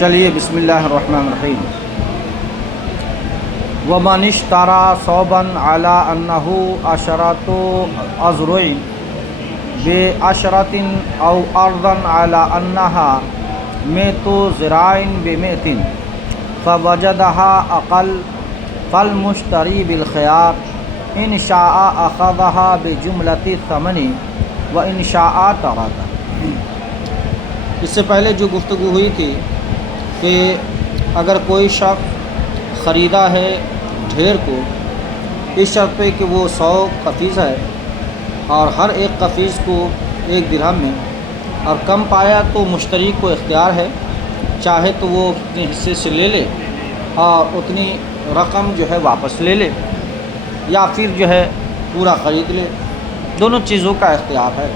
چلیے بسم اللہ الرحمن الرحیم. ومن اشترى ثوبا على انه عشرة اذرع بعشرة او ارضا على انها 100 ذراع ب100 فوجدها اقل فالمشتری بالخيار ان شاء اخذها بجملة الثمن وان شاء تركها. اس سے پہلے جو گفتگو ہوئی تھی کہ اگر کوئی شخص خریدا ہے ڈھیر کو اس شرط پہ کہ وہ 100 قفیز ہے اور ہر ایک قفیز کو 1 درہم میں، اور کم پایا تو مشتری کو اختیار ہے، چاہے تو وہ اپنے حصے سے لے لے اور اتنی رقم جو ہے واپس لے لے، یا پھر جو ہے پورا خرید لے. دونوں چیزوں کا اختیار ہے.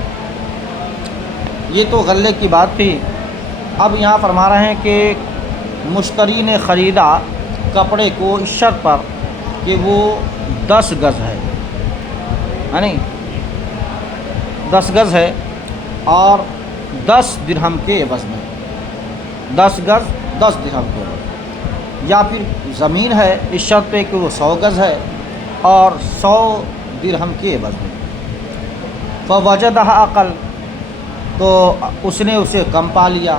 یہ تو غلے کی بات تھی. اب یہاں فرما رہے ہیں کہ مشتری نے خریدا کپڑے کو اس شرط پر کہ وہ 10 گز ہے، نہیں 10 گز ہے اور 10 درہم کے عوض میں، 10 گز 10 درہم کے عوض، یا پھر زمین ہے اس شرط پہ کہ وہ 100 گز ہے اور 100 درہم کے عوض میں. فوجدها اقل، تو اس نے اسے کم پا لیا،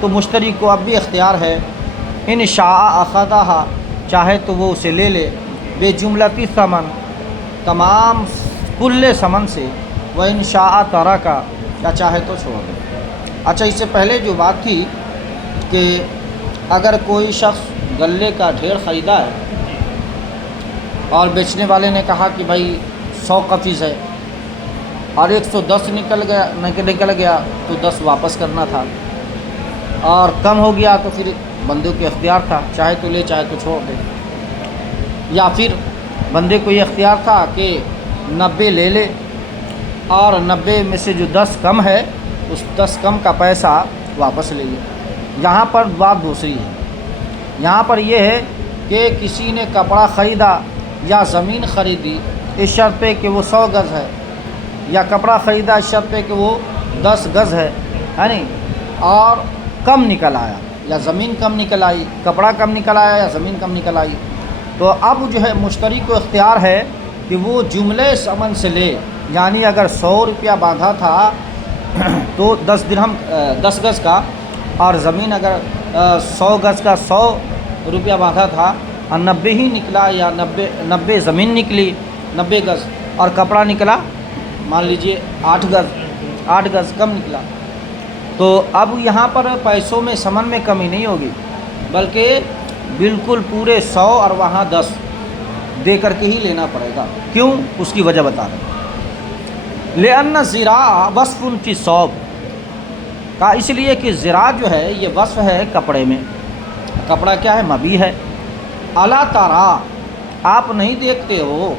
تو مشتری کو اب بھی اختیار ہے. ان شاء اخذها، چاہے تو وہ اسے لے لے، بے جملتی ثمن، تمام کل ثمن سے، و ان شاء ترکا، یا چاہے تو چھوڑ دے. اچھا، اس سے پہلے جو بات تھی کہ اگر کوئی شخص غلے کا ڈھیر خریدا ہے اور بیچنے والے نے کہا کہ بھائی 100 قفیز ہے اور 110 نکل گیا تو 10 واپس کرنا تھا، اور کم ہو گیا تو پھر بندے کو اختیار تھا، چاہے تو لے چاہے تو چھوڑ دے. یا پھر بندے کو یہ اختیار تھا کہ 90 لے لے اور 90 میں سے جو 10 کم ہے اس 10 کم کا پیسہ واپس لے لے. یہاں پر بات دوسری ہے. یہاں پر یہ ہے کہ کسی نے کپڑا خریدا یا زمین خریدی اس شرط پہ کہ وہ 100 گز ہے، یا کپڑا خریدا اس شرط پہ کہ وہ 10 گز ہے نہیں، اور کم نکل آیا، یا زمین کم نکل آئی، کپڑا کم نکل آیا یا زمین کم نکل آئی، تو اب جو ہے مشتری کو اختیار ہے کہ وہ جملے ثمن سے لے. یعنی اگر 100 روپیہ باندھا تھا تو 10 درہم 10 گز کا، اور زمین اگر 100 گز کا 100 روپیہ باندھا تھا اور 90 ہی نکلا، یا 90 زمین نکلی 90 گز، اور کپڑا نکلا مان لیجئے 8 گز کم نکلا، تو اب یہاں پر پیسوں میں ثمن میں کمی نہیں ہوگی، بلکہ بالکل پورے 100 اور وہاں 10 دے کر کے ہی لینا پڑے گا. کیوں؟ اس کی وجہ بتا رہے ہیں. لأن الزراع وصف فی الثوب، کا اس لیے کہ زراع جو ہے یہ وصف ہے کپڑے میں. کپڑا کیا ہے؟ مبی ہے. الا ترى، آپ نہیں دیکھتے ہو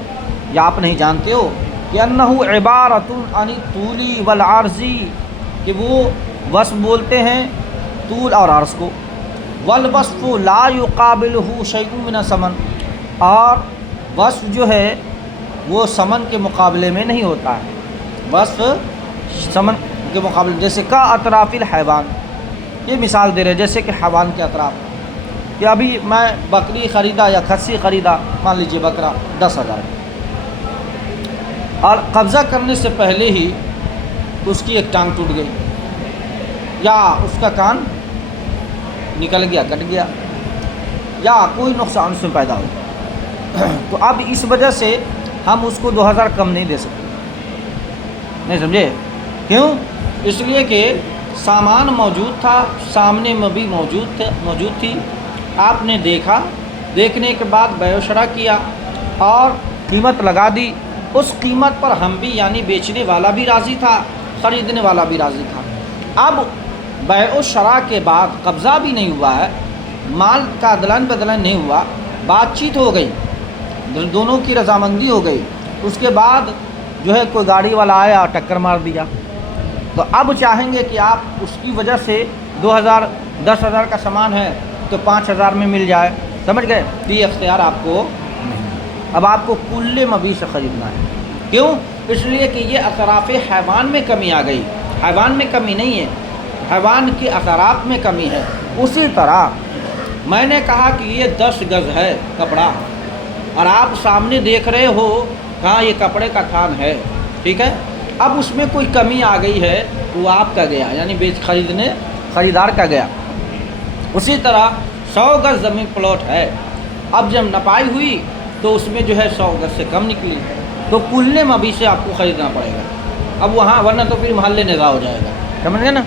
یا آپ نہیں جانتے ہو کہ انہ عبارۃ عن الطول والعرض، کہ وہ وصف بولتے ہیں طول اور عرض کو. والوصف لا يقابلہ شیء من الثمن، اور وصف جو ہے وہ ثمن کے مقابلے میں نہیں ہوتا ہے. وصف ثمن کے مقابلے، جیسے کا اطراف الحیوان، یہ مثال دے رہے جیسے کہ حیوان کے اطراف، کہ ابھی میں بکری خریدا یا کھسی خریدا، مان لیجیے بکرا 10,000، اور قبضہ کرنے سے پہلے ہی اس کی ایک ٹانگ ٹوٹ گئی یا اس کا کان نکل گیا، کٹ گیا، یا کوئی نقصان اس میں پیدا ہو، تو اب اس وجہ سے ہم اس کو 2,000 کم نہیں دے سکتے. نہیں سمجھے؟ کیوں؟ اس لیے کہ سامان موجود تھا، سامنے میں بھی موجود تھی، آپ نے دیکھا، دیکھنے کے بعد بیع و شرا کیا اور قیمت لگا دی. اس قیمت پر ہم بھی، یعنی بیچنے والا بھی راضی تھا، خریدنے والا بھی راضی تھا. اب بیع و شرا کے بعد قبضہ بھی نہیں ہوا ہے، مال کا عدلان بدلان نہیں ہوا، بات چیت ہو گئی، دونوں کی رضامندی ہو گئی. اس کے بعد جو ہے کوئی گاڑی والا آیا اور ٹکر مار دیا، تو اب چاہیں گے کہ آپ اس کی وجہ سے 10,000 کا سامان ہے تو 5,000 میں مل جائے. سمجھ گئے؟ تو یہ اختیار آپ کو نہیں. اب آپ کو کل مبی سے خریدنا ہے. کیوں؟ اس لیے کہ یہ اطراف حیوان میں کمی آ گئی. حیوان میں کمی نہیں ہے، حیوان کے اثرات میں کمی ہے، اسی طرح میں نے کہا کہ یہ 10 گز ہے کپڑا، اور آپ سامنے دیکھ رہے ہو کہاں یہ کپڑے کا تھان ہے، ٹھیک ہے، اب اس میں کوئی کمی آ گئی ہے تو وہ آپ کا گیا، یعنی خریدار کا گیا۔ اسی طرح 100 گز زمین پلاٹ ہے، اب جب نپائی ہوئی تو اس میں جو ہے 100 گز سے کم نکلی، تو کلنے مبی سے آپ کو خریدنا پڑے گا اب وہاں، ورنہ تو پھر محل نزاع ہو جائے گا، سمجھ گئے نا۔